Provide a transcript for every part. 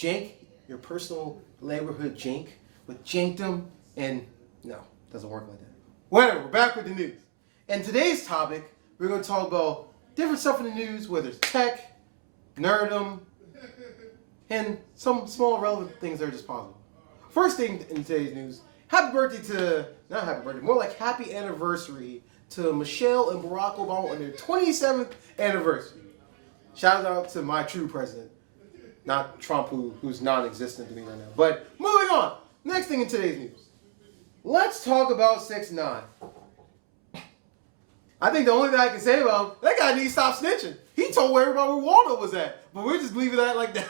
Jank, your personal neighborhood Jank with Jankdom, and no, doesn't work like that. Whatever, we're back with the news. And today's topic, we're going to talk about different stuff in the news, whether it's tech, nerdom, and some small relevant things that are just positive. First thing in today's news, happy birthday to, not happy birthday, more like happy anniversary to Michelle and Barack Obama on their 27th anniversary. Shout out to my true president. Not Trump, who's non-existent to me right now. But moving on. Next thing in today's news. Let's talk about 6ix9ine. I think the only thing I can say about him, that guy needs to stop snitching. He told everybody where Waldo was at. But we're just leaving that like that.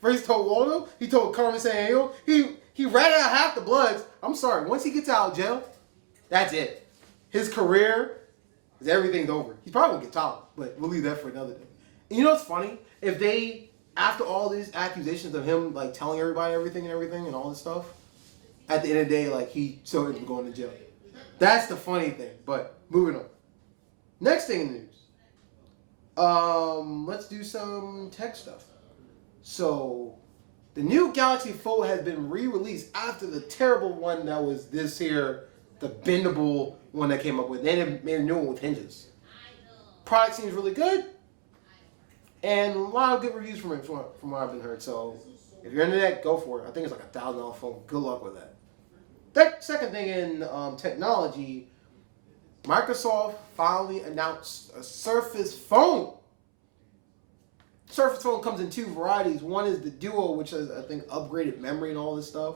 First he told Waldo. He told Carmen Sandiego. He ratted out half the Bloods. I'm sorry. Once he gets out of jail, that's it. His career, everything's over. He's probably going to get tolerant. But we'll leave that for another day. And you know what's funny? If they... After all these accusations of him like telling everybody everything and all this stuff, at the end of the day, like he still ended up going to jail. That's the funny thing. But moving on. Next thing in the news. Let's do some tech stuff. So the new Galaxy Fold has been re-released after the terrible one that was this here, the bendable one that came up with. They made a new one with hinges. Product seems really good. And a lot of good reviews from it, from what I've been heard. So, if you're into that, go for it. I think it's like a $1,000 phone. Good luck with that. Second thing in technology, Microsoft finally announced a Surface Phone. Surface Phone comes in two varieties. One is the Duo, which has, I think, upgraded memory and all this stuff.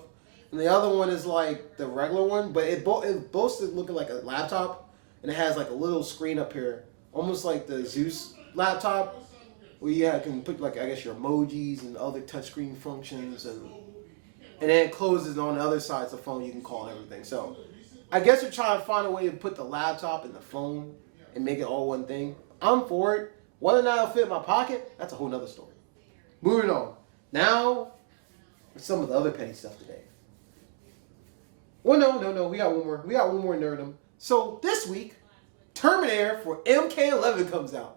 And the other one is like the regular one, but it boasts looking like a laptop. And it has like a little screen up here, almost like the Zeus laptop. Where you can put, like, I guess your emojis and other touchscreen functions, and then it closes on the other side of the phone. You can call and everything. So, I guess you're trying to find a way to put the laptop in the phone and make it all one thing. I'm for it. Whether or not it'll fit in my pocket, that's a whole nother story. Moving on. Now, some of the other petty stuff today. Well, no. We got one more. We got one more nerdum. So, this week, Terminator for MK11 comes out.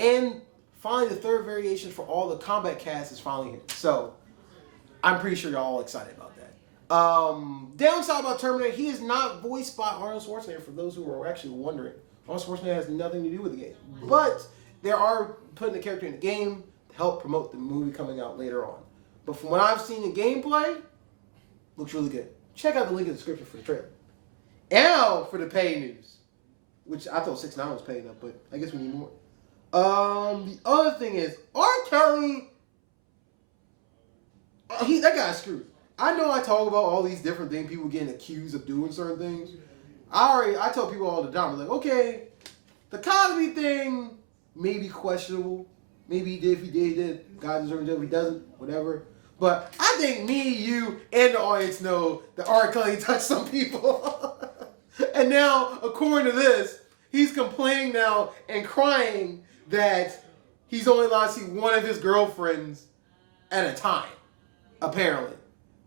And finally, the third variation for all the combat cast is finally here. So, I'm pretty sure y'all all excited about that. Downside about Terminator, he is not voiced by Arnold Schwarzenegger, for those who are actually wondering. Arnold Schwarzenegger has nothing to do with the game. But they are putting the character in the game to help promote the movie coming out later on. But from what I've seen in gameplay, looks really good. Check out the link in the description for the trailer. Now for the pay news, which I thought 6ix9ine was paying up, but I guess we need more. The other thing is, R.Kelly, that guy's screwed. I know I talk about all these different things, people getting accused of doing certain things. I tell people all the time, I'm like, okay, the Cosby thing may be questionable. Maybe he did, if he did, God deserves it, if he doesn't, whatever. But I think me, you, and the audience know that R.Kelly touched some people. And now, according to this, he's complaining now and crying that he's only allowed to see one of his girlfriends at a time, apparently.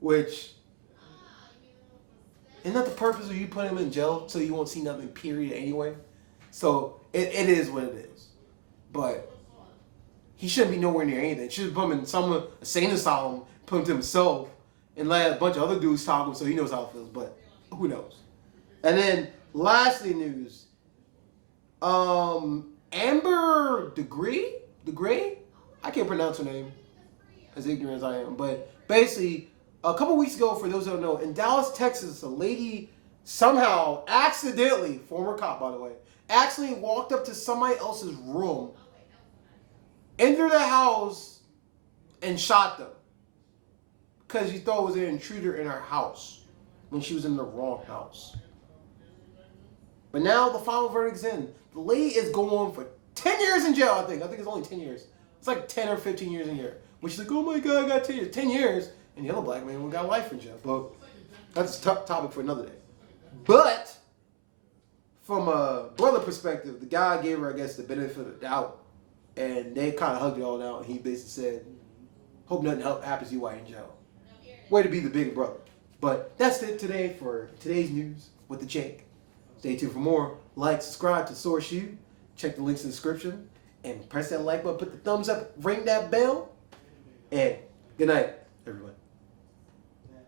Which, isn't that the purpose of you putting him in jail so you won't see nothing, period, anyway? So, it is what it is. But he shouldn't be nowhere near anything. Should have put him in some insane asylum, put him to himself, and let a bunch of other dudes talk to him so he knows how it feels. But who knows? And then, lastly, news. Amber DeGray? I can't pronounce her name, as ignorant as I am. But basically, a couple weeks ago, for those who don't know, in Dallas, Texas, a lady somehow, accidentally, former cop by the way, actually walked up to somebody else's room, entered the house, and shot them. Because she thought it was an intruder in her house when she was in the wrong house. But now the final verdict's in. The lady is going for 10 years in jail, I think. I think it's only 10 years. It's like 10 or 15 years in here. When she's like, oh my God, I got 10 years. 10 years, and the other black man got life in jail. But that's a tough topic for another day. But, from a brother perspective, the guy gave her, I guess, the benefit of the doubt. And they kind of hugged it all out. And he basically said, hope nothing happens to you while you're in jail. Way to be the bigger brother. But that's it today for today's news with the Jake. Stay tuned for more. Like, subscribe to Source U. Check the links in the description. And press that like button, put the thumbs up, ring that bell. And good night.